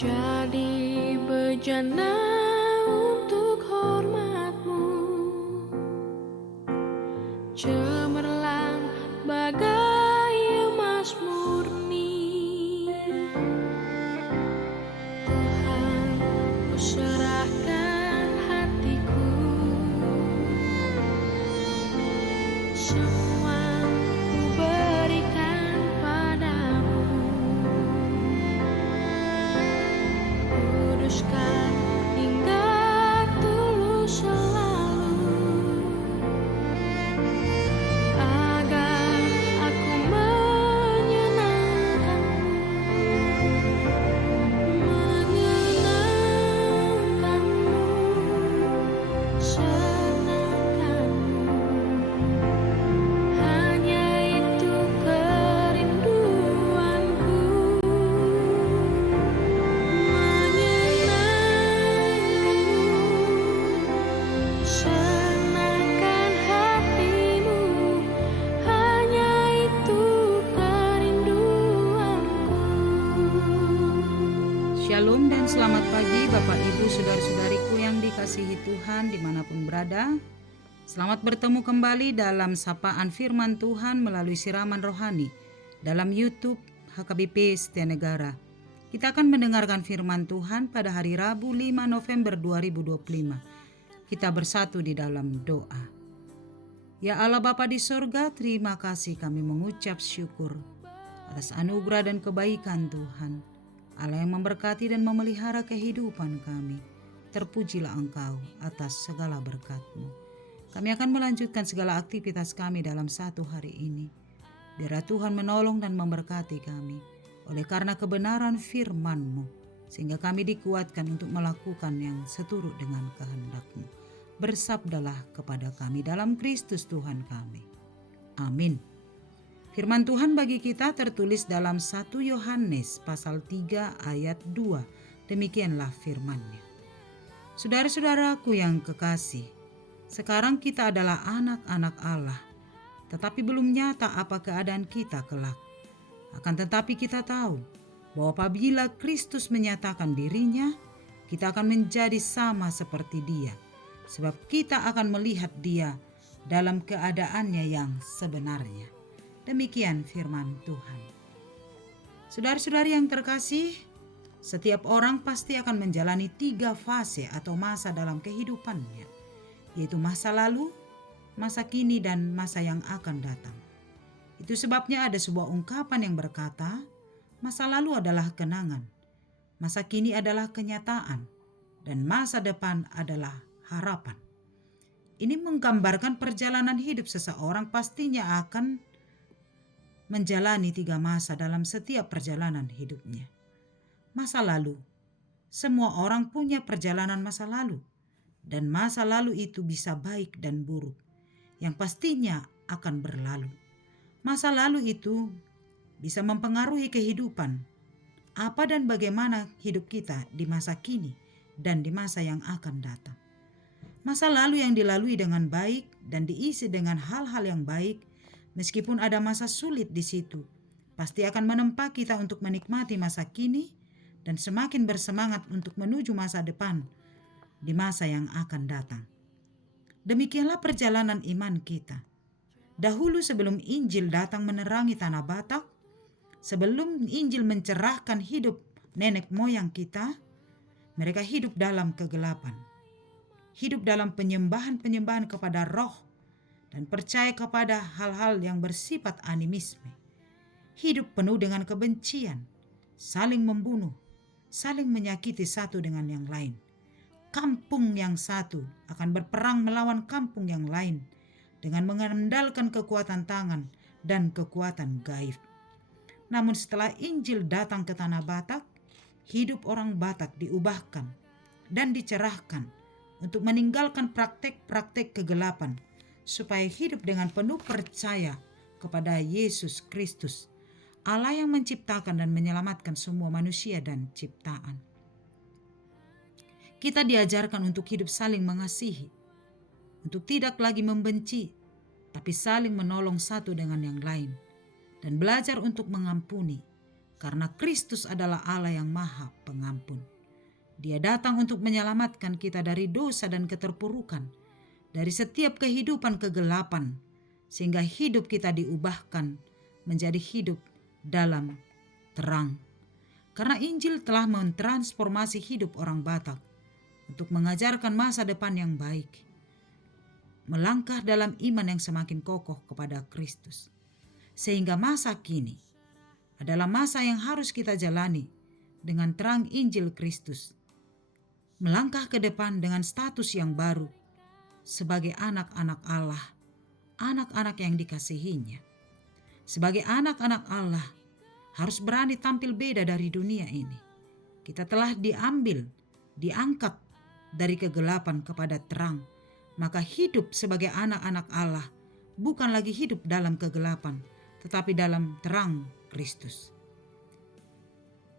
Jadi bejana untuk hormatmu, cemerlang bagai emas murni. Tuhan, ku serahkan hatiku, semua ku berikan padamu. Kuduskan hingga tulus selalu, agar aku menyenangkanmu, senangkanmu. Hanya itu kerinduanku, senangkan hatimu. Hanya itu kerinduanku. Shalom dan selamat pagi Bapak Ibu Saudara-saudariku yang dikasihi Tuhan dimanapun berada. Selamat bertemu kembali dalam sapaan firman Tuhan melalui siraman rohani dalam YouTube HKBP Setia Negara. Kita akan mendengarkan firman Tuhan pada hari Rabu 5 November 2025. Kita bersatu di dalam doa. Ya Allah Bapa di sorga, terima kasih kami mengucap syukur atas anugerah dan kebaikan Tuhan. Allah yang memberkati dan memelihara kehidupan kami. Terpujilah Engkau atas segala berkat-Mu. Kami akan melanjutkan segala aktivitas kami dalam satu hari ini. Biarlah Tuhan menolong dan memberkati kami oleh karena kebenaran firman-Mu, sehingga kami dikuatkan untuk melakukan yang seturut dengan kehendak-Mu. Bersabdalah kepada kami dalam Kristus Tuhan kami. Amin. Firman Tuhan bagi kita tertulis dalam 1 Yohanes pasal 3 ayat 2. Demikianlah firman-Nya. Saudara-saudaraku yang kekasih, sekarang kita adalah anak-anak Allah, tetapi belum nyata apa keadaan kita kelak. Akan tetapi kita tahu bahwa apabila Kristus menyatakan dirinya, kita akan menjadi sama seperti Dia, sebab kita akan melihat Dia dalam keadaannya yang sebenarnya. Demikian firman Tuhan. Saudara-saudari yang terkasih, setiap orang pasti akan menjalani 3 fase atau masa dalam kehidupannya, yaitu masa lalu, masa kini, dan masa yang akan datang. Itu sebabnya ada sebuah ungkapan yang berkata, masa lalu adalah kenangan, masa kini adalah kenyataan, dan masa depan adalah harapan. Ini menggambarkan perjalanan hidup seseorang pastinya akan menjalani 3 masa dalam setiap perjalanan hidupnya. Masa lalu, semua orang punya perjalanan masa lalu, dan masa lalu itu bisa baik dan buruk, yang pastinya akan berlalu. Masa lalu itu bisa mempengaruhi kehidupan, apa dan bagaimana hidup kita di masa kini dan di masa yang akan datang. Masa lalu yang dilalui dengan baik dan diisi dengan hal-hal yang baik, meskipun ada masa sulit di situ, pasti akan menempa kita untuk menikmati masa kini dan semakin bersemangat untuk menuju masa depan di masa yang akan datang. Demikianlah perjalanan iman kita. Dahulu sebelum Injil datang menerangi tanah Batak, sebelum Injil mencerahkan hidup nenek moyang kita, mereka hidup dalam kegelapan. Hidup dalam penyembahan-penyembahan kepada roh dan percaya kepada hal-hal yang bersifat animisme. Hidup penuh dengan kebencian, saling membunuh, saling menyakiti satu dengan yang lain. Kampung yang satu akan berperang melawan kampung yang lain dengan mengandalkan kekuatan tangan dan kekuatan gaib. Namun setelah Injil datang ke tanah Batak, hidup orang Batak diubahkan dan dicerahkan untuk meninggalkan praktek-praktek kegelapan, supaya hidup dengan penuh percaya kepada Yesus Kristus, Allah yang menciptakan dan menyelamatkan semua manusia dan ciptaan. Kita diajarkan untuk hidup saling mengasihi, untuk tidak lagi membenci, tapi saling menolong satu dengan yang lain, dan belajar untuk mengampuni, karena Kristus adalah Allah yang Maha Pengampun. Dia datang untuk menyelamatkan kita dari dosa dan keterpurukan, dari setiap kehidupan kegelapan, sehingga hidup kita diubahkan menjadi hidup dalam terang. Karena Injil telah mentransformasi hidup orang Batak untuk mengajarkan masa depan yang baik, melangkah dalam iman yang semakin kokoh kepada Kristus. Sehingga masa kini adalah masa yang harus kita jalani dengan terang Injil Kristus. Melangkah ke depan dengan status yang baru sebagai anak-anak Allah, anak-anak yang dikasihinya. Sebagai anak-anak Allah harus berani tampil beda dari dunia ini. Kita telah diangkat dari kegelapan kepada terang. Maka hidup sebagai anak-anak Allah bukan lagi hidup dalam kegelapan, tetapi dalam terang Kristus.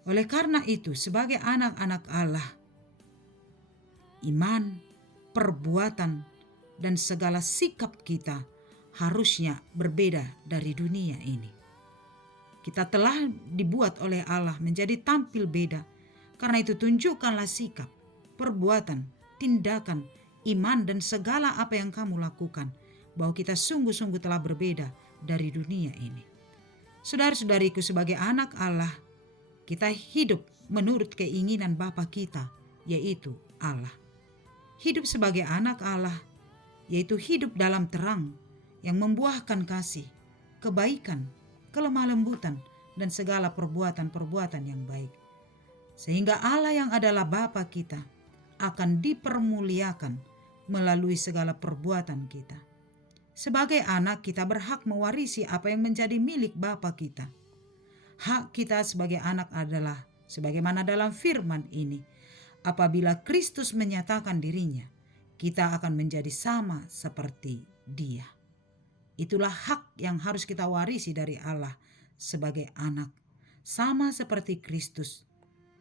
Oleh karena itu, sebagai anak-anak Allah, iman, perbuatan, dan segala sikap kita harusnya berbeda dari dunia ini. Kita telah dibuat oleh Allah menjadi tampil beda. Karena itu tunjukkanlah sikap, perbuatan, tindakan, iman, dan segala apa yang kamu lakukan, bahwa kita sungguh-sungguh telah berbeda dari dunia ini. Saudara-saudariku, sebagai anak Allah, kita hidup menurut keinginan Bapa kita, yaitu Allah. Hidup sebagai anak Allah, yaitu hidup dalam terang yang membuahkan kasih, kebaikan, kelemah lembutan, dan segala perbuatan-perbuatan yang baik. Sehingga Allah yang adalah Bapa kita akan dipermuliakan melalui segala perbuatan kita. Sebagai anak, kita berhak mewarisi apa yang menjadi milik Bapa kita. Hak kita sebagai anak adalah sebagaimana dalam firman ini, apabila Kristus menyatakan dirinya, kita akan menjadi sama seperti Dia. Itulah hak yang harus kita warisi dari Allah sebagai anak, sama seperti Kristus,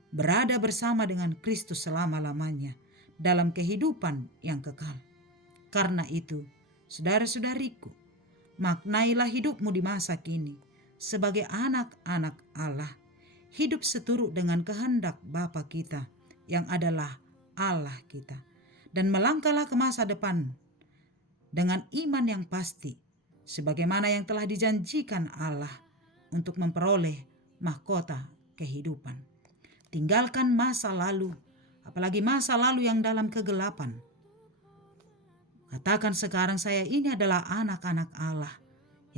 berada bersama dengan Kristus selama-lamanya dalam kehidupan yang kekal. Karena itu, saudara-saudariku, maknailah hidupmu di masa kini sebagai anak-anak Allah, hidup seturut dengan kehendak Bapa kita yang adalah Allah kita, dan melangkahlah ke masa depan dengan iman yang pasti, sebagaimana yang telah dijanjikan Allah untuk memperoleh mahkota kehidupan. Tinggalkan masa lalu, apalagi masa lalu yang dalam kegelapan. Katakan sekarang, saya ini adalah anak-anak Allah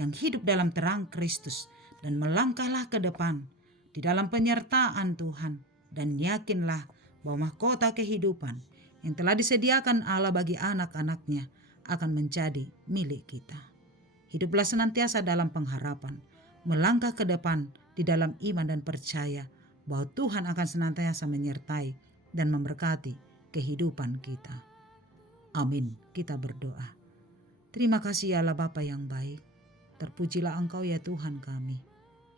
yang hidup dalam terang Kristus, dan melangkahlah ke depan di dalam penyertaan Tuhan, dan yakinlah bahwa mahkota kehidupan yang telah disediakan Allah bagi anak-anaknya akan menjadi milik kita. Hiduplah senantiasa dalam pengharapan, melangkah ke depan di dalam iman dan percaya bahwa Tuhan akan senantiasa menyertai dan memberkati kehidupan kita. Amin. Kita berdoa. Terima kasih ya Allah Bapa yang baik. Terpujilah Engkau ya Tuhan kami,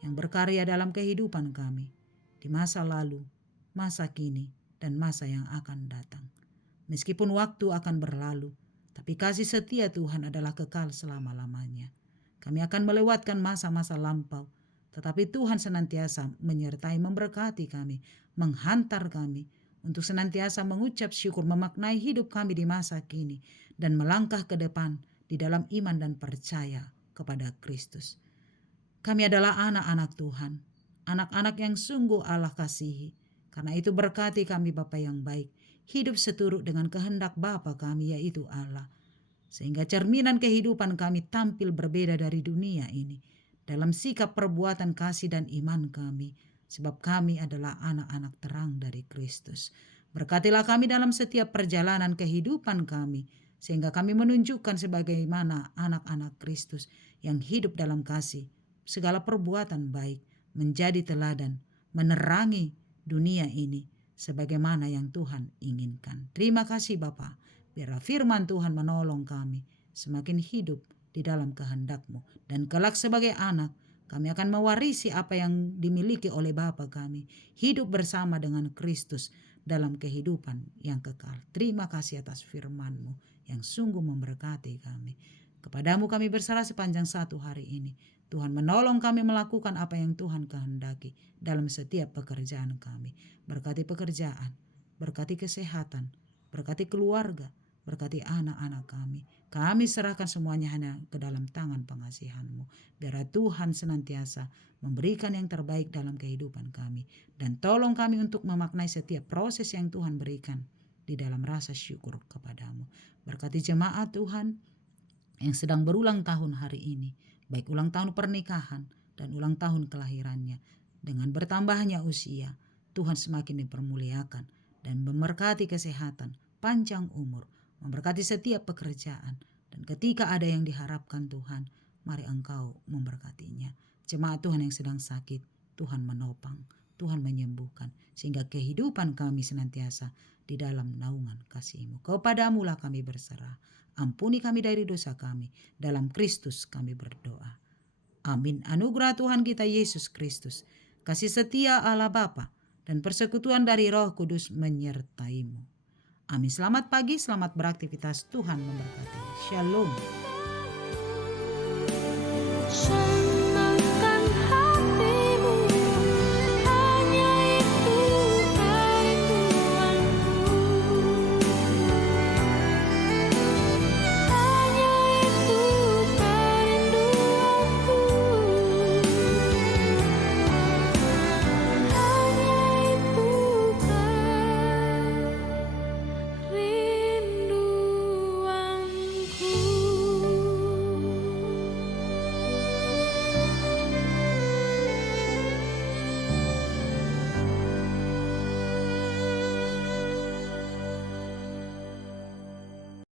yang berkarya dalam kehidupan kami, di masa lalu, masa kini, dan masa yang akan datang. Meskipun waktu akan berlalu, tapi kasih setia Tuhan adalah kekal selama-lamanya. Kami akan melewatkan masa-masa lampau, tetapi Tuhan senantiasa menyertai, memberkati kami, menghantar kami untuk senantiasa mengucap syukur, memaknai hidup kami di masa kini, dan melangkah ke depan di dalam iman dan percaya kepada Kristus. Kami adalah anak-anak Tuhan, anak-anak yang sungguh Allah kasihi. Karena itu berkati kami Bapa yang baik, hidup seturut dengan kehendak Bapa kami yaitu Allah. Sehingga cerminan kehidupan kami tampil berbeda dari dunia ini, dalam sikap perbuatan kasih dan iman kami, sebab kami adalah anak-anak terang dari Kristus. Berkatilah kami dalam setiap perjalanan kehidupan kami, sehingga kami menunjukkan sebagaimana anak-anak Kristus yang hidup dalam kasih, segala perbuatan baik, menjadi teladan, menerangi dunia ini sebagaimana yang Tuhan inginkan. Terima kasih Bapa, biarlah firman Tuhan menolong kami semakin hidup di dalam kehendak-Mu, dan kelak sebagai anak kami akan mewarisi apa yang dimiliki oleh Bapa kami, hidup bersama dengan Kristus dalam kehidupan yang kekal. Terima kasih atas firman-Mu yang sungguh memberkati kami. Kepadamu kami berserah sepanjang satu hari ini. Tuhan menolong kami melakukan apa yang Tuhan kehendaki dalam setiap pekerjaan kami. Berkati pekerjaan, berkati kesehatan, berkati keluarga, berkati anak-anak kami. Kami serahkan semuanya hanya ke dalam tangan pengasihan-Mu. Biar Tuhan senantiasa memberikan yang terbaik dalam kehidupan kami. Dan tolong kami untuk memaknai setiap proses yang Tuhan berikan di dalam rasa syukur kepadamu. Berkati jemaat Tuhan yang sedang berulang tahun hari ini, baik ulang tahun pernikahan dan ulang tahun kelahirannya. Dengan bertambahnya usia, Tuhan semakin dipermuliakan dan memberkati kesehatan, panjang umur, memberkati setiap pekerjaan. Dan ketika ada yang diharapkan Tuhan, mari Engkau memberkatinya. Jemaat Tuhan yang sedang sakit, Tuhan menopang, Tuhan menyembuhkan, sehingga kehidupan kami senantiasa di dalam naungan kasih-Mu. Kepadamu lah kami berserah. Ampuni kami dari dosa kami. Dalam Kristus kami berdoa. Amin. Anugerah Tuhan kita Yesus Kristus, kasih setia Allah Bapa, dan persekutuan dari Roh Kudus menyertai-Mu. Amin. Selamat pagi, selamat beraktivitas. Tuhan memberkati. Shalom. Shalom.